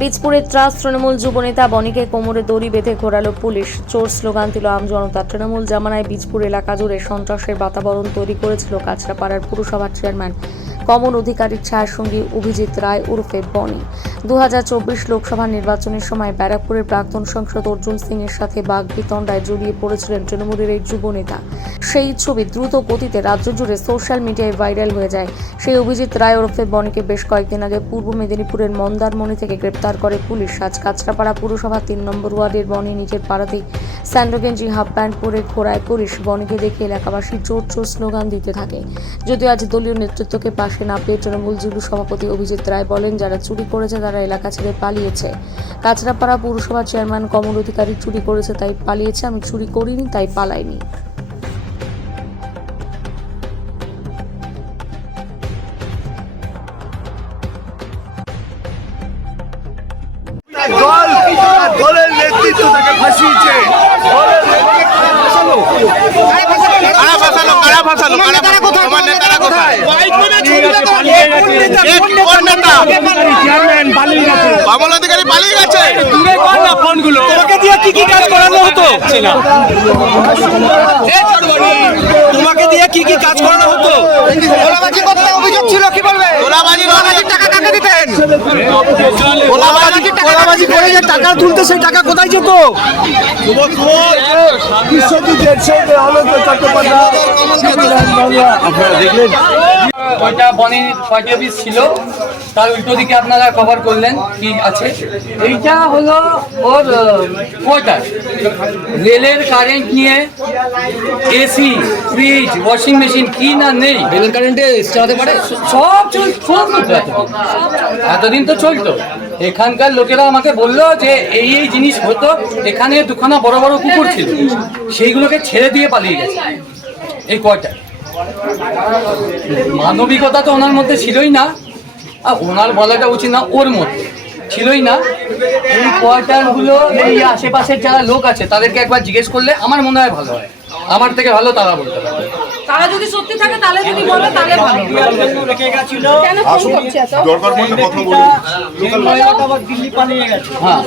বীজপুরের ত্রাস তৃণমূল যুবনেতা বনিকে কোমরে দড়ি বেঁধে ঘোরালো পুলিশ। চোর স্লোগান দিল আমজনতা। তৃণমূল জামানায় বীজপুর এলাকা জুড়ে সন্ত্রাসের বাতাবরণ তৈরি করেছিল কাছড়াপাড়ার পুরসভার চেয়ারম্যান কমল অধিকারীর ছায়াসঙ্গী অভিজিৎ রায় ওরফে বনি। 2024 লোকসভা নির্বাচনের সময় ব্যারাকপুরের প্রাক্তন সাংসদ অর্জুন সিং এর সাথে বাগবিতণ্ডায় জড়িয়ে পড়েছিলেন তৃণমূলের এই যুবনেতা। সেই ছবি দ্রুত গতিতে রাজ্য জুড়ে সোশ্যাল মিডিয়ায় ভাইরাল হয়ে যায়। সেই অভিজিৎ রায় ওরফে বনিকে বেশ কয়েকদিন আগে পূর্ব মেদিনীপুরের মন্দারমণি থেকে গ্রেপ্তার করে পুলিশ। আজ কাছড়াপাড়া পুরসভা 3 নম্বর ওয়ার্ডের বনি নিজের পাড়াতেই স্যান্ডোগেঞ্জি হাফ প্যান্ট পরে ঘোরায় পুলিশ। বনিকে দেখে এলাকাবাসী চোর চোর স্লোগান দিতে থাকে। যদিও আজ দলীয় নেতৃত্বকে পাশে না পেয়ে তৃণমূল যুব সভাপতি অভিজিৎ রায় বলেন, যারা চুরি করেছে তারা এলাকা ছেড়ে পালিয়েছে। কাছড়াপাড়া পুরসভার চেয়ারম্যান কমল অধিকারী চুরি করেছে তাই পালিয়েছে, আমি চুরি করিনি তাই পালাইনি। দলের নেতৃত্ব তাকে ফাঁসিয়েছে। কমল অধিকারী পালিয়ে গেছে। তোমাকে দিয়ে কি কি কাজ করানো হতো? তোমাকে দিয়ে কি কি কাজ করানো হতো? তোলাবাজি করতে অভিযোগ ছিল, কি বলবে? তোলাবাজির টাকা কাকে দিতেন? তোলাবাজি করে যে টাকা তুলতে, সেই টাকা কোথায় যেত? আপনারা দেখলেন ওইটা বনির পার্টি অফিস ছিল, তার উল্টো দিকে আপনারা কভার করলেন কি আছে। এইটা হলো ওর কোয়ার্টার। রেলের কারেন্ট নিয়ে এসি, ফ্রিজ, ওয়াশিং মেশিন কি না নেই। রেলের কারেন্টে চালাতে পারে, সব চলতো এতদিন তো চলতো। এখানকার লোকেরা আমাকে বললো যে এই এই জিনিস হতো। এখানে দুখানা বড় বড় কুকুর ছিল, সেইগুলোকে ছেড়ে দিয়ে পালিয়ে গেছে এই কোয়ার্টার। মানবিকতা তো ওনার মধ্যে ছিলই না, আর ওনার বলাটা উচিত না, ওর মধ্যে ছিলই না। এই কোয়ার্টারগুলো এই আশেপাশের যারা লোক আছে তাদেরকে একবার জিজ্ঞেস করলে আমার মনে হয় ভালো হয়। আমার থেকে ভালো তারা বলতে পারে। তারা যদি সত্যি থাকে তাহলে যদি বলে তাহলে ভালো। কেন ফোন করছে এত? দরকার পড়লে কথা বলুন। দিল্লি পালিয়ে গেছে। হ্যাঁ।